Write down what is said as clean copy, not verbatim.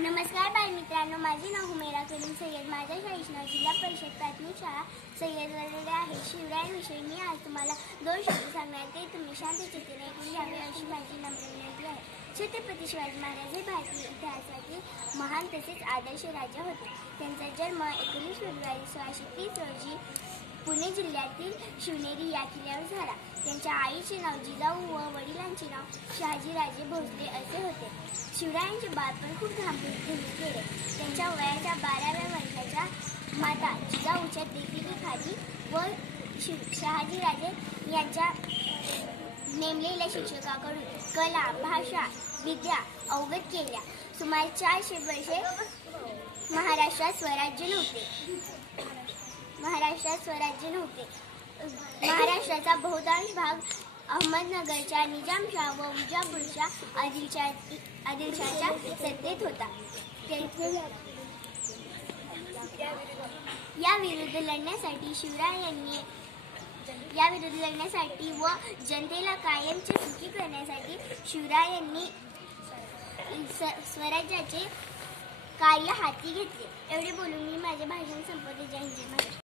नमस्कार बालमित्रांनो, माझे नाव हुमेरा करीम सय्यद. माझ्या शाळेचे नाव जिल्हा परिषद प्राथमिक शाळा सय्यदवरले आहे. शिवरायांविषयी मी आज तुम्हाला 2 शब्द सांगणार. ते तुम्ही शांत चित्ताने ऐकून घ्यावे अशी माझी नम्र विनंती आहे. छत्रपती शिवाजी महाराज हे भारतीय इतिहासातील महान तसेच आदर्श राजा होते. त्यांचा जन्म 19 फेब्रुवारी 1630 रोजी पुणे जिल्ह्यातील शिवनेरी या किल्ल्यावर झाला. त्यांच्या आईचे नाव जिजाऊ व वडिलांचे नाव शहाजीराजे भोसले असे होते. शिवरायांचे बालपण खूप धामधूमीने गेले. त्यांच्या वयाच्या 12व्या वर्षाच्या माता जिजाऊच्या देखरेखीखाली व शहाजीराजे यांच्या नेमलेल्या शिक्षकाकडून कला, भाषा, विद्या अवगत केल्या. सुमारे 400 वर्षे महाराष्ट्रात स्वराज्य नव्हते. महाराष्ट्राचा बहुतांश भाग अहमदनगरच्या निजामशाह व विजापूरच्या आदिलशाच्या सत्तेत होता. या विरुद्ध लढण्यासाठी व जनतेला कायमचे सुखी करण्यासाठी शिवरायांनी स्वराज्याचे कार्य हाती घेतले. एवढे बोलून मी माझे भाषण संपवते. जय हिंद, जय महाराष्ट्र.